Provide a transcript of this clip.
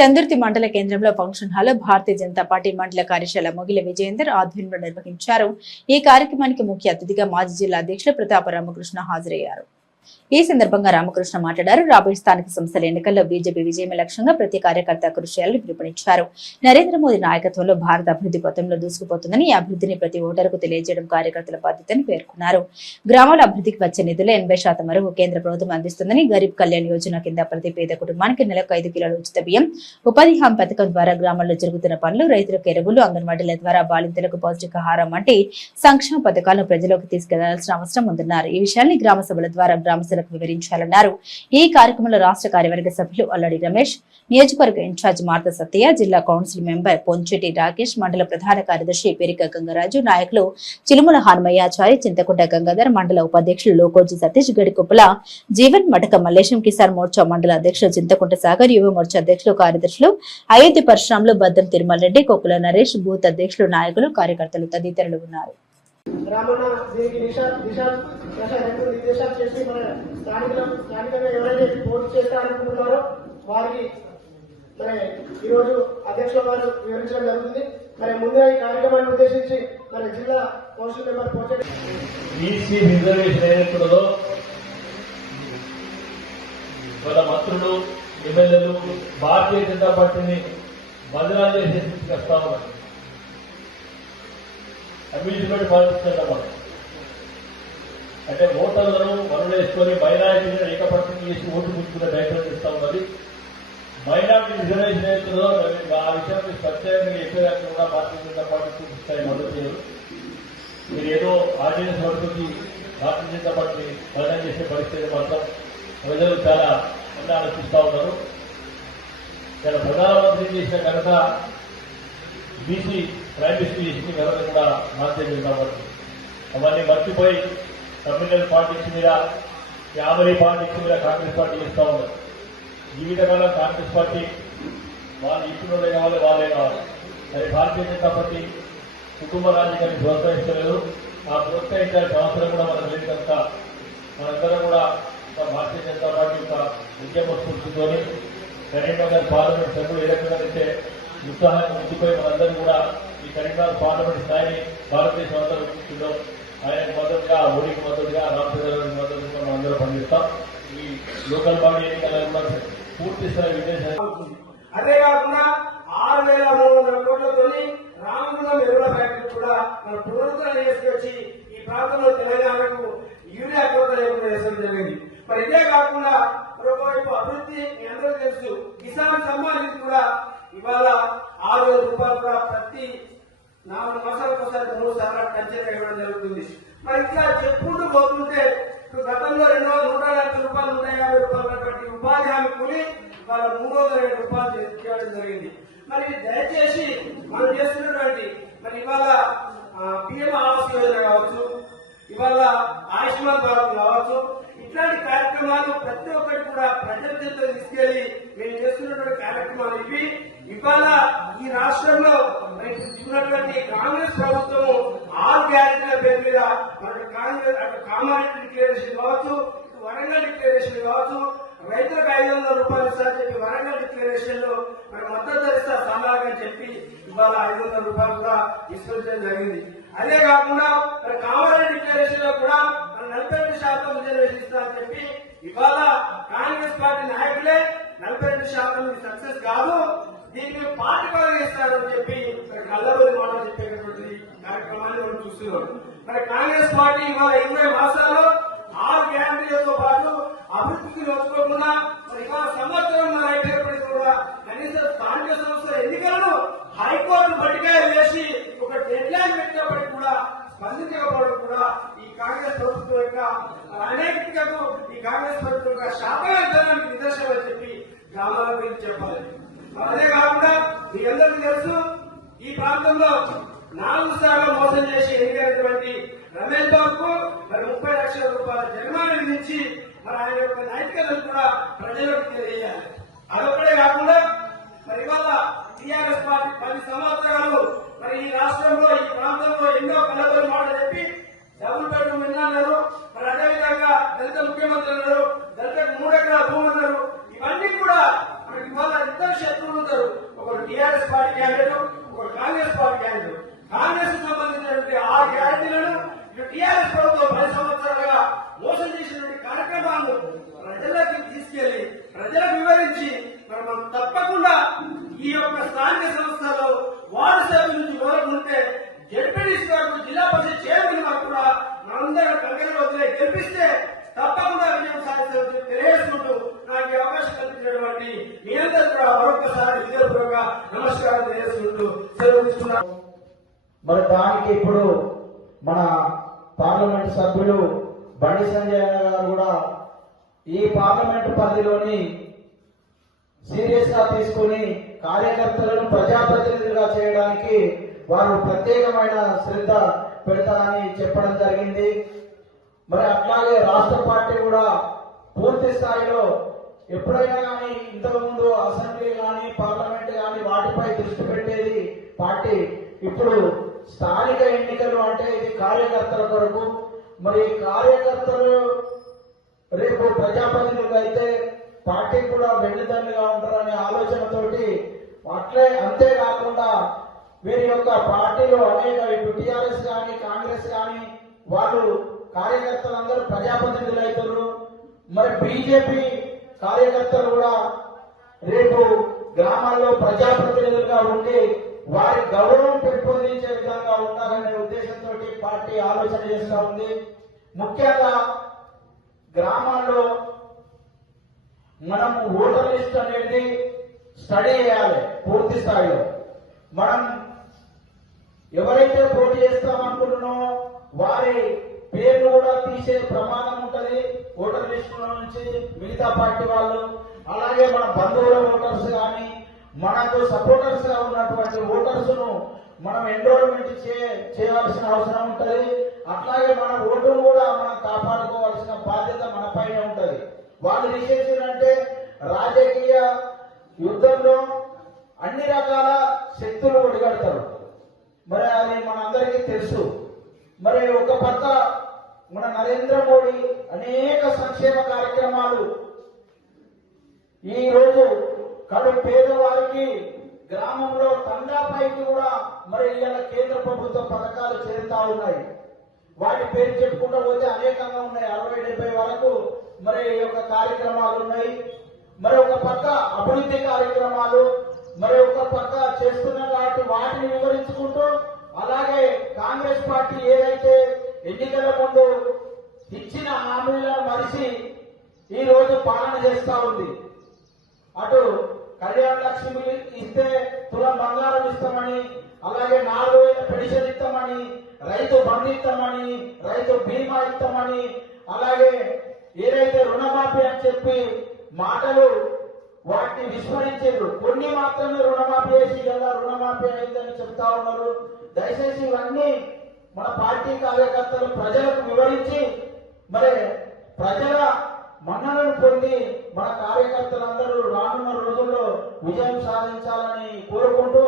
చందుర్తి మండల కేంద్రంలో function hall Bharatiya Janata party మండల కార్యశాల మొగిల విజయేందర్ ఆధ్వర్యంలో నిర్వహించారు. ఈ కార్యక్రమానికి ముఖ్య అతిథిగా మాజీ జిల్లా అధ్యక్షులు ప్రతాప రామకృష్ణ హాజరయ్యారు. ఈ సందర్భంగా రామకృష్ణ మాట్లాడారు. రాబోయే స్థానిక సంస్థల ఎన్నికల్లో బీజేపీ విజయమే లక్ష్యంగా ప్రతి కార్యకర్త కృషి చేయాలని పిలుపునిచ్చారు. నరేంద్ర మోదీ నాయకత్వంలో భారత అభివృద్ధి పథంలో దూసుకుపోతుందని అభివృద్ధిని ప్రతి ఓటరుకు తెలియజేయడం కార్యకర్తల బాధ్యతని పేర్కొన్నారు. గ్రామాల అభివృద్ధికి వచ్చే నిధులు ఎనభై శాతం వరకు కేంద్ర ప్రభుత్వం అందిస్తుందని గరీబ్ కళ్యాణ్ యోజన కింద ప్రతి పేద కుటుంబానికి నెలకు ఐదు కిలోల ఉచిత బియ్యం ఉపాధి హామీ పథకం ద్వారా గ్రామాల్లో జరుగుతున్న పనులు రైతులకు ఎరువులు అంగన్వాడీల ద్వారా బాలింతలకు పౌష్టికాహారం వంటి సంక్షేమ పథకాలను ప్రజలకు తీసుకెళ్ళాల్సిన అవసరం ఉందన్నారు. ఈ విషయాన్ని గ్రామ సభల ద్వారా ప్రజలకు వివరించాలన్నారు. ఈ కార్యక్రమంలో రాష్ట్ర కార్యవర్గ సభ్యులు అల్లడి రమేష్ నియోజకవర్గ ఇన్ఛార్జ్ మార్త సత్య జిల్లా కౌన్సిల్ మెంబర్ పొంచెటి రాకేష్ మండల ప్రధాన కార్యదర్శి పెరిక గంగరాజు నాయకులు చిలుముల హనుమయ్యాచారి చింతకుంట గంగాధర్ మండల ఉపాధ్యక్షులు లోకోజీ సతీష్ గడికొప్పుల జీవన్ మటక మల్లేశం కిసాన్ మోర్చా మండల అధ్యక్షులు చింతకుంట సాగర్ యువ మోర్చా అధ్యక్షులు కార్యదర్శులు అయోధ్య పరిశ్రమలు బద్దం తిరుమల రెడ్డి కొప్పుల నరేష్ బూత్ అధ్యక్షులు నాయకులు కార్యకర్తలు తదితరులు ఉన్నారు. రమణ దీనికి దిశ దిశ దశ రెండు నిర్దేశాలు చేసి మన స్థానిక స్థానికంగా ఎవరైతే పోటీ చేస్తారనుకుంటున్నారో వారికి మరి ఈరోజు అధ్యక్షుల వారు వివరించడం జరుగుతుంది. మరి ముందుగా ఈ కార్యక్రమాన్ని ఉద్దేశించి మరి జిల్లా కౌన్సిల్ మెంబర్ పోటీ బీసీ రిజర్వేషన్ ఏదైతుందో వాళ్ళ మంత్రులు ఎమ్మెల్యేలు భారతీయ జనతా పార్టీని బదనాలు చేసే స్థితికి వస్తా ఉన్నారు. అమ్యూజ్మెంట్ పాలిస్తున్నమాట అంటే ఓటర్లను వరులేసుకొని మైనారిటీని ఏకపక్షం చేసి ఓటు పుచ్చుకునే ప్రయత్నం ఇస్తాం మరి మైనారిటీ రిజర్వేషన్ ఏదైతుందో ఆ విషయాన్ని ప్రత్యేకంగా చెప్పేదాకా కూడా భారతీయ జనతా పార్టీ చూపిస్తాయి మద్దతు చేయరు. మీరు ఏదో ఆర్డినెన్స్ వరకుకి భారతీయ జనతా పార్టీ బలం చేసే పరిస్థితి మాత్రం ప్రజలు చాలా మంది ఆలోచిస్తూ ఉన్నారు. చాలా ప్రధానమంత్రి చేసిన ఘనత బీసీ ప్రైమ్ మినిస్టర్ చేసిన కూడా భారతీయ కాబట్టి. అవన్నీ మర్చిపోయి కమ్యూనల్ పార్టీస్ మీద యాభై పార్టీస్ మీద కాంగ్రెస్ పార్టీ చేస్తూ ఉన్నారు. జీవితకాలం కాంగ్రెస్ పార్టీ వాళ్ళు ఇచ్చిన కావాలి వాళ్ళే కావాలి. మరి భారతీయ జనతా పార్టీ కుటుంబ రాజకీయాన్ని ప్రోత్సహిస్తలేదు. ఆ ప్రోత్సహించాల్సిన అవసరం కూడా మనకు లేదు కనుక మనందరం కూడా భారతీయ జనతా పార్టీ యొక్క ఉద్యమ స్ఫూర్తితోని కరీంనగర్ పార్లమెంట్ సభ్యులు ఏ రకంగా అయితే ఉత్సాహాన్ని ఉంచిపోయి మనందరం కూడా ఈ కరీంనగర్ పార్లమెంట్ స్థాయిని భారతదేశం అంతా గుర్తిస్తుందో ఆయన మద్దతుగా మోడీకి మద్దతుగా రామచంద్రరావుకి మద్దతుగా మనం అందరూ పనిచేస్తాం. ఈ లోకల్ బాడీ ఎన్నికల పూర్తి స్థాయి విదేశాలు అంతేకాకుండా ఆరు వేల మూడు వందల కోట్లతో రామగుండం ఎరువుల ఫ్యాక్టరీ కూడా మన పునరుద్ధరణ చేసుకొచ్చి ఈ ప్రాంతంలో తెలంగాణకు యూరియా కొరత లేకుండా చేసడం జరిగింది. మరి ఇదే కాకుండా మరొకవైపు అభివృద్ధి మీ అందరూ తెలుసు. కిసాన్ సమ్మాన్ కూడా ఇవాళ ఆరు వేల రూపాయలు కూడా ప్రతి నాలుగు మాసాలకు ఒకసారి మూడు సార్లు పెంచడం ఇవ్వడం జరుగుతుంది. మరి ఇంకా చెప్పుకుంటూ పోతుంటే ఇప్పుడు గతంలో రెండు వందల నూట యాభై రూపాయలు నూట యాభై రూపాయలు ఉన్నటువంటి ఉపాధి హామీ కూలి వాళ్ళ మూడు వందల ఏడు రూపాయలు చేయడం జరిగింది. మరి దయచేసి మనం చేస్తున్నటువంటి మరి ఇవాళ పిఎం ఆవాస్ యోజన కావచ్చు ఇవాళ ఆయుష్మాన్ భారత్ కావచ్చు ఇట్లాంటి కార్యక్రమాలు ప్రతి ఒక్కటి కూడా ప్రజల చేత తీసుకెళ్ళి మేము చేస్తున్నటువంటి కార్యక్రమాలు ఇవి ఇవాళ ఈ రాష్ట్రంలో మరి ఉన్నటువంటి కాంగ్రెస్ ప్రభుత్వము ఆరు గ్యారెంటీల పేరు మీద మనకు కాంగ్రెస్ అటు కామారెడ్డి డిక్లరేషన్ కావచ్చు వరంగల్ డిక్లరేషన్ కావచ్చు రైతులకు ఐదు వందల రూపాయలు ఇస్తారని చెప్పి వరంగల్ డిక్లరేషన్లో మరి మద్దతు ధరిస్తా సమాగం చెప్పి ఇవాళ ఐదు వందల రూపాయలు కూడా తీసుకొచ్చడం జరిగింది. అదే కాకుండా మరి కామారెడ్డి డిక్లరేషన్లో కూడా నలభై రెండు శాతం రిజర్వేషన్ ఇస్తారని చెప్పి ఇవాళ కాంగ్రెస్ పార్టీ నాయకులే నలభై రెండు శాతం సక్సెస్ కాదు. దీన్ని పార్టీ పరంగా అని చెప్పి మరి కళ్ళబోది మాటలు చెప్పేటటువంటి కార్యక్రమాన్ని మనం చూస్తున్నాం. మరి కాంగ్రెస్ పార్టీ ఇవాళ ఇరవై మాసాల్లో ఆరు గ్యారంటీలతో పాటు అభివృద్ధికి నోచుకోకుండా మరి ఇవాళ సంవత్సరం మన అయిపోయినప్పటికీ కూడా కనీసం స్థానిక సంస్థల ఎన్నికలను హైకోర్టు బట్టికాయ వేసి ఒక డెడ్ లైన్ పెట్టినప్పటికీ కూడా స్పందించకపోవడం కూడా ఈ కాంగ్రెస్ ప్రభుత్వం యొక్క అనేకకు ఈ కాంగ్రెస్ ప్రభుత్వం యొక్క శాపనానికి నిదర్శనం అని చెప్పి గ్రామాల గురించి చెప్పాలి. అదే తెలుసు ఈ ప్రాంతంలో నాలుగు సార్లు మోసం చేసి ఎన్నికైనటువంటి రమేష్ బాబుకు మరి ముప్పై లక్షల రూపాయల జరిమానా విధించి మరి ఆయన యొక్క నైతికతను కూడా ప్రజలకు తెలియజేయాలి. అదొక్కడే కాకుండా మరి ఇవాళ టీఆర్ఎస్ పార్టీ పది సంవత్సరాలు మరి ఈ రాష్ట్రంలో ఈ ప్రాంతంలో ఎన్నో కలబోలు మాటలు చెప్పి డబుల్ బెడ్రూమ్ విన్నారు మరి అదేవిధంగా దళిత ముఖ్యమంత్రి అన్నారు దళితకు మూడు ఎకరాల భూమి అన్నారు ఇవన్నీ కూడా మనకి ఇవాళ ఇద్దరు శత్రువులు ఉన్నారు టీఆర్ఎస్ పార్టీ క్యాండిడేట్ ఒక కాంగ్రెస్ పార్టీ క్యాండిడేట్ కాంగ్రెస్కు సంబంధించినటువంటి ఆ గ్యారంటీలను ఇటు టీఆర్ఎస్ ప్రభుత్వం పది సంవత్సరాలుగా మోసం చేసినటువంటి కార్యక్రమాలను ప్రజలకి తీసుకెళ్ళి ప్రజలకు వివరించి మనం తప్పకుండా ఈ యొక్క స్థానిక సంస్థలో వార్డు సభ్యుల నుంచి వరకు ఉంటే జడ్పీడీసీ వరకు జిల్లా పరిషత్ చైర్మన్ వరకు కూడా మనందరం కంకణ రోజులే గెలిపిస్తే తప్పకుండా విజయం సాధిస్తామని తెలియజేసుకుంటూ నాకు అవకాశం కల్పించినటువంటి మీ అందరూ కూడా మరొకసారి హృదయపూర్వక నమస్కారం తెలియజేసుకుంటూ సెలవు తీసుకున్నాను మరి దానికి ఇప్పుడు మన పార్లమెంట్ సభ్యులు బండి సంజయ్ గారు కూడా ఈ పార్లమెంట్ పరిధిలోని సీరియస్గా తీసుకుని కార్యకర్తలను ప్రజాప్రతినిధులుగా చేయడానికి వారు ప్రత్యేకమైన శ్రద్ధ పెడతారని చెప్పడం జరిగింది. మరి అట్లాగే రాష్ట్ర పార్టీ కూడా పూర్తి స్థాయిలో ఎప్పుడైనా కానీ ఇంతకుముందు అసెంబ్లీ కానీ పార్లమెంట్ కానీ వాటిపై దృష్టి పెట్టేది పార్టీ. ఇప్పుడు స్థానిక ఎన్నికలు అంటే ఇది కార్యకర్తల కొరకు. మరి కార్యకర్తలు రేపు ప్రజాప్రతినిధులు అయితే పార్టీ కూడా వెన్నుదన్నుగా ఉంటారనే ఆలోచనతోటి అట్లే అంతేకాకుండా వీరి యొక్క పార్టీలో అనేక ఇప్పుడు టీఆర్ఎస్ కానీ కాంగ్రెస్ కానీ వాళ్ళు కార్యకర్తలందరూ ప్రజాప్రతినిధులు అవుతారు మరి బీజేపీ కార్యకర్తలు కూడా రేపు గ్రామాల్లో ప్రజాప్రతినిధులుగా ఉండి వారి గౌరవం పెంపొందించే విధంగా ఉండాలనే ఉద్దేశంతో పార్టీ ఆలోచన చేస్తూ ఉంది. ముఖ్యంగా గ్రామాల్లో మనం ఓటర్ లిస్ట్ అనేది స్టడీ చేయాలి పూర్తి స్థాయిలో. మనం ఎవరైతే పోటీ చేస్తామనుకుంటున్నామో వారి పేర్లు కూడా తీసే ప్రమాదం ఉంటది ఓటర్ లిస్ట్ నుంచి మిగతా పార్టీ వాళ్ళు. అలాగే మన బంధువుల ఓటర్స్ కానీ మనకు సపోర్టర్స్గా ఉన్నటువంటి ఓటర్స్ను మనం ఎన్రోల్మెంట్ చే చేయాల్సిన అవసరం ఉంటది. అట్లాగే మన ఓటును కూడా మనం కాపాడుకోవాల్సిన బాధ్యత మన పైన ఉంటది. వాళ్ళు విశేషంటే రాజకీయ యుద్ధంలో అన్ని రకాల శక్తులు ఒడిగడతారు. మరి అది మనందరికీ తెలుసు. మరి ఒక పక్క మన నరేంద్ర మోడీ అనేక సంక్షేమ కార్యక్రమాలు ఈ రోజు కడు పేదవారికి గ్రామంలో తండాపైకి కూడా మరి ఇవాళ కేంద్ర ప్రభుత్వ పథకాలు చేరుతా ఉన్నాయి. వాటి పేరు చెప్పుకుంటూ పోతే అనేకంగా ఉన్నాయి. అరవై డెబ్బై వరకు మరి ఈ యొక్క కార్యక్రమాలు ఉన్నాయి. మరి ఒక పక్క అభివృద్ధి కార్యక్రమాలు మరి ఒక పక్క చేస్తున్న కాబట్టి వాటిని వివరించుకుంటూ అలాగే కాంగ్రెస్ పార్టీ ఏదైతే ఎన్నికల ముందు ఇచ్చిన హామీలను మరిచి ఈ రోజు పాలన చేస్తా ఉంది. అటు కళ్యాణ లక్ష్మి ఇస్తే తులం బంగారం ఇస్తామని అలాగే నాలుగు వేల పెన్షన్ ఇస్తామని రైతు బంధు ఇస్తామని రైతు బీమా ఇస్తామని అలాగే ఏదైతే రుణమాఫీ అని చెప్పి మాటలు వాటిని విస్మరించారు. కొన్ని మాత్రమే రుణమాఫీ చేసి ఎలా రుణమాఫీ అయిందని చెప్తా ఉన్నారు. దయచేసి ఇవన్నీ మన పార్టీ కార్యకర్తలు ప్రజలకు వివరించి మరి ప్రజల మన్ననలు పొంది మన కార్యకర్తలందరూ రానున్న రోజుల్లో విజయం సాధించాలని కోరుకుంటూ